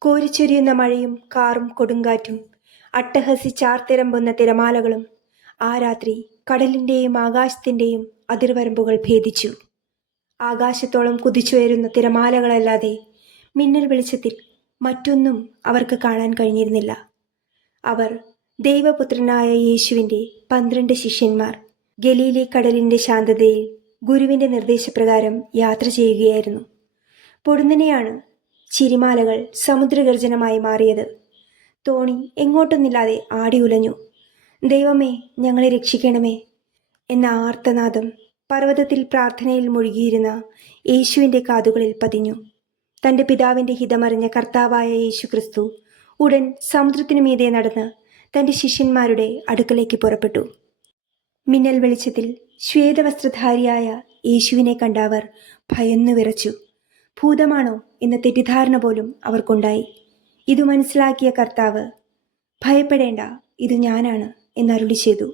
കോരിച്ചൊരിയുന്ന മഴയും കാറും കൊടുങ്കാറ്റും അട്ടഹസി അട്ടഹസിച്ചാർത്തിരമ്പുന്ന തിരമാലകളും ആ രാത്രി കടലിന്റെയും ആകാശത്തിന്റെയും അതിർവരമ്പുകൾ ഭേദിച്ചു. ആകാശത്തോളം കുതിച്ചുയരുന്ന തിരമാലകളല്ലാതെ മിന്നൽ വെളിച്ചത്തിൽ മറ്റൊന്നും അവർക്ക് കാണാൻ കഴിഞ്ഞിരുന്നില്ല. അവർ ദൈവപുത്രനായ യേശുവിന്റെ പന്ത്രണ്ട് ശിഷ്യന്മാർ ഗലീലി കടലിന്റെ ശാന്തതയിൽ ഗുരുവിന്റെ നിർദ്ദേശപ്രകാരം യാത്ര ചെയ്യുകയായിരുന്നു. പൊടുന്നനെയാണ് ചിരിമാലകൾ സമുദ്രഗർജനമായി മാറിയത്. തോണി എങ്ങോട്ടൊന്നില്ലാതെ ആടി ഉലഞ്ഞു. ദൈവമേ ഞങ്ങളെ രക്ഷിക്കണമേ എന്ന ആർത്തനാദം പർവതത്തിൽ പ്രാർത്ഥനയിൽ മുഴുകിയിരുന്ന യേശുവിന്റെ കാതുകളിൽ പതിഞ്ഞു. തന്റെ പിതാവിന്റെ ഹിതമറിഞ്ഞ കർത്താവായ യേശു ക്രിസ്തു ഉടൻ സമുദ്രത്തിനു മീതെ നടന്ന് തന്റെ ശിഷ്യന്മാരുടെ അടുക്കലേക്ക് പുറപ്പെട്ടു. മിന്നൽ വെളിച്ചത്തിൽ ശ്വേതവസ്ത്രധാരിയായ യേശുവിനെ കണ്ട അവർ ഭയന്നു വിറച്ചു. ഭൂതമാണോ എന്ന തെറ്റിദ്ധാരണ പോലും അവർക്കുണ്ടായി. ഇത് മനസ്സിലാക്കിയ കർത്താവ് ഭയപ്പെടേണ്ട ഇത് ഞാനാണ് എന്നരുളി ചെയ്തു.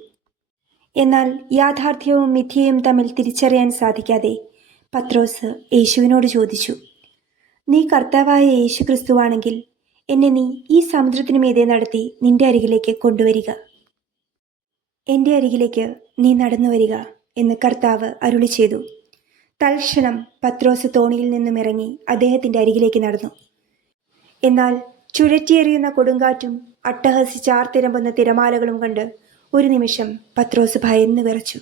എന്നാൽ യാഥാർത്ഥ്യവും മിഥ്യയും തമ്മിൽ തിരിച്ചറിയാൻ സാധിക്കാതെ പത്രോസ് യേശുവിനോട് ചോദിച്ചു നീ കർത്താവായ യേശു ക്രിസ്തുവാണെങ്കിൽ എന്നെ നീ ഈ സമുദ്രത്തിനു മീതെ നടത്തി നിന്റെ അരികിലേക്ക് കൊണ്ടുവരിക. എന്റെ അരികിലേക്ക് നീ നടന്നു വരിക എന്ന് കർത്താവ് അരുളി ചെയ്തു. തൽക്ഷണം പത്രോസ് തോണിയിൽ നിന്നും ഇറങ്ങി അദ്ദേഹത്തിന്റെ അരികിലേക്ക് നടന്നു. എന്നാൽ ചുഴറ്റിയെറിയുന്ന കൊടുങ്കാറ്റും അട്ടഹസി ചാർത്തിരമ്പുന്ന തിരമാലകളും കണ്ട് ഒരു നിമിഷം പത്രോസ് ഭയന്ന് വിറച്ചു.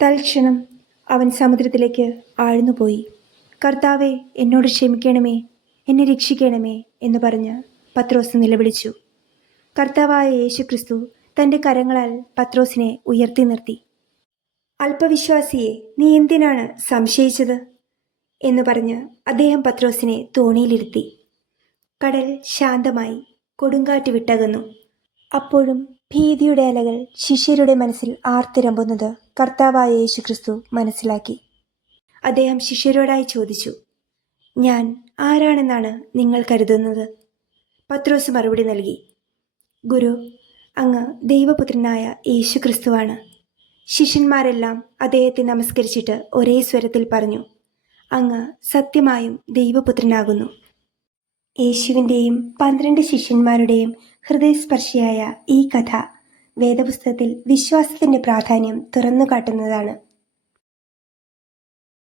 തൽക്ഷണം അവൻ സമുദ്രത്തിലേക്ക് ആഴ്ന്നുപോയി കർത്താവെ എന്നോട് ക്ഷമിക്കണമേ എന്നെ രക്ഷിക്കണമേ എന്ന് പറഞ്ഞ് പത്രോസ് നിലവിളിച്ചു. കർത്താവായ യേശു ക്രിസ്തു തന്റെ കരങ്ങളാൽ പത്രോസിനെ ഉയർത്തി നിർത്തി. അല്പവിശ്വാസിയെ നീ എന്തിനാണ് സംശയിച്ചത്? എന്ന് പറഞ്ഞ് അദ്ദേഹം പത്രോസിനെ തോണിയിലിരുത്തി. കടൽ ശാന്തമായി കൊടുങ്കാറ്റ് വിട്ടകന്നു. അപ്പോഴും ഭീതിയുടെ അലകൾ ശിഷ്യരുടെ മനസ്സിൽ ആർത്തിരമ്പുന്നത് കർത്താവായ യേശു ക്രിസ്തു മനസ്സിലാക്കി. അദ്ദേഹം ശിഷ്യരോടായി ചോദിച്ചു ഞാൻ ആരാണെന്നാണ് നിങ്ങൾ കരുതുന്നത്? പത്രോസ് മറുപടി നൽകി ഗുരു അങ്ങ് ദൈവപുത്രനായ യേശു ക്രിസ്തുവാണ് ശിഷ്യന്മാരെല്ലാം അദ്ദേഹത്തെ നമസ്കരിച്ചിട്ട് ഒരേ സ്വരത്തിൽ പറഞ്ഞു അങ്ങ് സത്യമായും ദൈവപുത്രനാകുന്നു. യേശുവിന്റെയും പന്ത്രണ്ട് ശിഷ്യന്മാരുടെയും ഹൃദയസ്പർശിയായ ഈ കഥ വേദപുസ്തകത്തിൽ വിശ്വാസത്തിന്റെ പ്രാധാന്യം തുറന്നു കാട്ടുന്നതാണ്.